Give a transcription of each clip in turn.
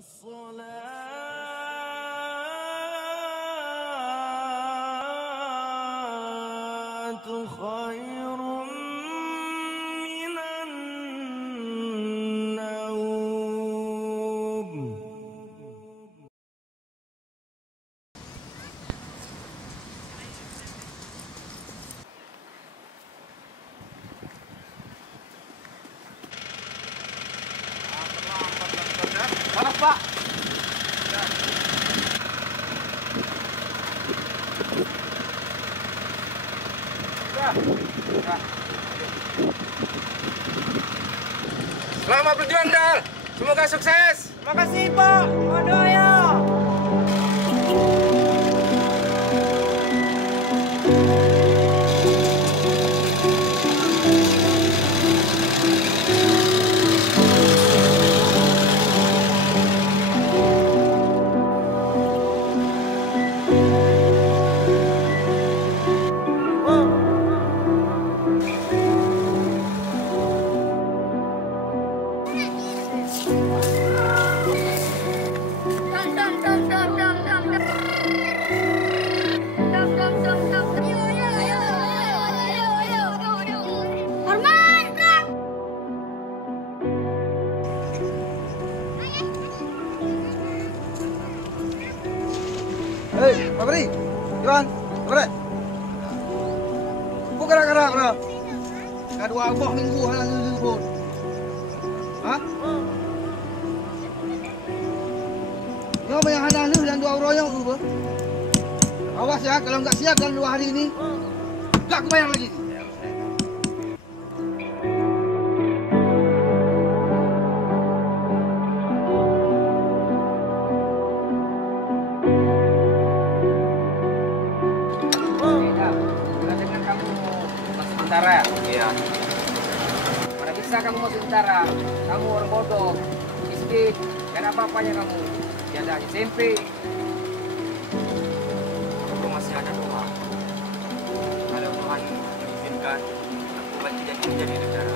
الصلاة خير من النوم. Panas, Pak. Selamat berjuang, Dal. Semoga sukses. Terima kasih, Pak. Mohon doa ya. Hei, Pak Beri, Iwan, Bre. Kok gerak-gerak, bro? Kedua abah minggu halang libur. Hah? Yo yang ada nih dan dua royong tu, bro. Awas ya, kalau nggak siap dalam 2 hari ini, nggak kebayang lagi. Sementara, Iya. mana bisa kamu mau sementara? Kamu orang bodoh, miskin, gak ada apa-apanya kamu. Tiada SMP. Aku masih ada doa. Kalau Tuhan mengizinkan, aku akan jadi negara.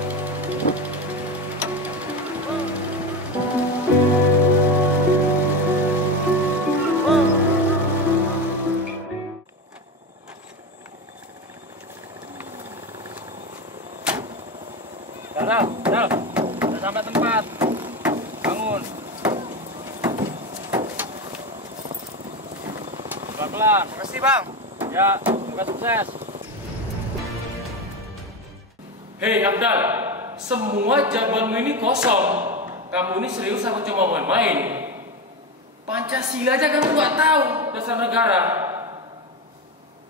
Dal, udah sampai tempat. Bangun. Pelan-pelan. Makasih, Bang. Ya, semoga sukses. Hei Abdal, semua jawabanmu ini kosong. Kamu ini serius aku cuma main-main? Pancasila aja kamu nggak tahu dasar negara.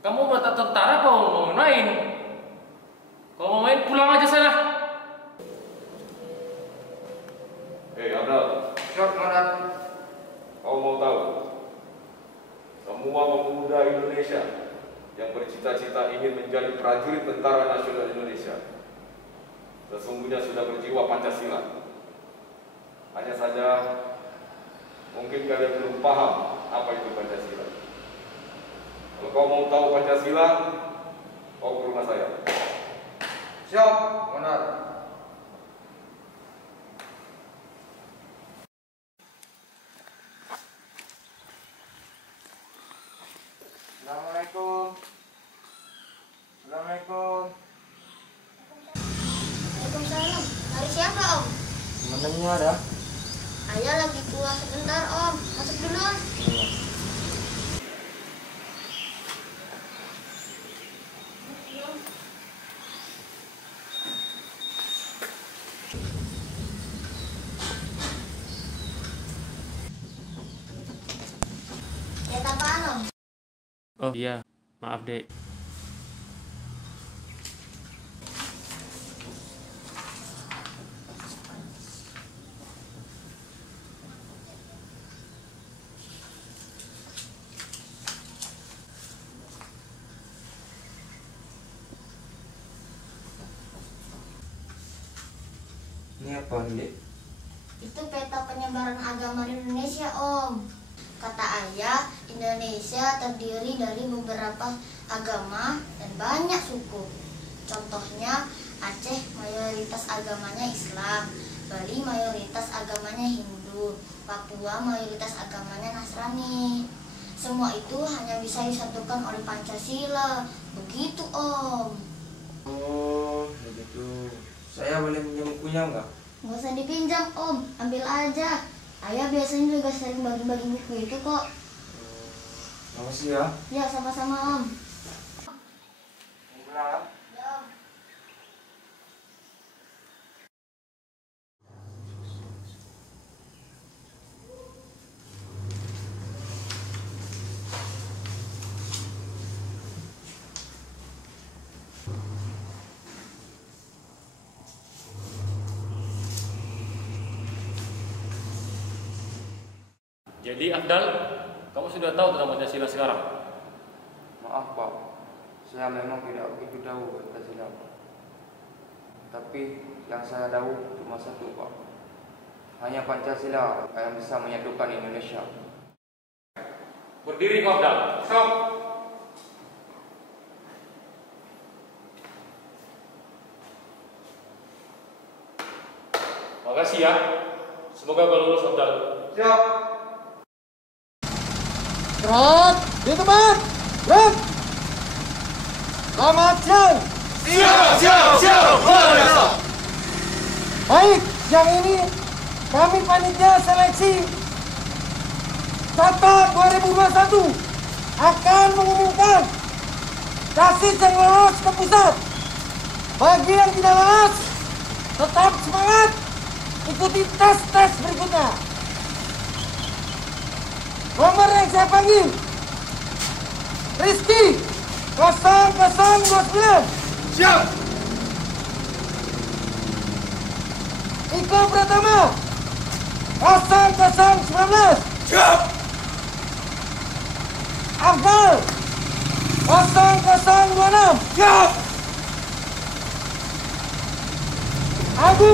Kamu mau tentara apa mau main? Kalau mau main pulang aja sana. Hei Abdal, Siap, Komandan. kau mau tahu? Semua pemuda Indonesia yang bercita-cita ingin menjadi prajurit Tentara Nasional Indonesia sesungguhnya sudah berjiwa Pancasila. Hanya saja mungkin kalian belum paham apa itu Pancasila. Kalau kau mau tahu Pancasila, kau ke rumah saya. Siap, Komandan. Assalamualaikum. Assalamualaikum. Waalaikumsalam. Dari siapa, Om? Temennya ada? Ayah lagi keluar sebentar, Om. Masuk dulu. Lihat apaan, Om? Oh iya, maaf dek. Ini apa nih? Itu peta penyebaran agama di Indonesia, Om. Kata ayah, Indonesia terdiri dari beberapa agama dan banyak suku. Contohnya, Aceh mayoritas agamanya Islam, Bali mayoritas agamanya Hindu, Papua mayoritas agamanya Nasrani. Semua itu hanya bisa disatukan oleh Pancasila. Begitu, Om. Oh, begitu. Saya boleh minjem bukunya enggak? Nggak usah dipinjam, Om. Ambil aja. Ayah biasanya juga sering bagi-bagi buku itu kok. Makasih ya. Ya, sama-sama, Om. Pulang. Ya, Om. Jadi Afdal, kamu sudah tahu tentang Pancasila sekarang? Maaf Pak, saya memang tidak begitu tahu Pancasila. Tapi yang saya tahu cuma satu Pak. Hanya Pancasila yang bisa menyatukan Indonesia. Berdiri kau Afdal. Stop. Makasih ya. Semoga kau lulus Afdal. Siap. Gerak di tempat. Gerak. Selamat siang. Siap. Baik, siang ini kami panitia seleksi Tata 2021 akan mengumumkan dasis yang lolos ke pusat. Bagi yang tidak lolos, tetap semangat, ikuti tes berikutnya. Nomor yang saya panggil, Rizky 0029. Siap. Iko Pratama 0019. Siap. Afdal 0026. Siap. Agus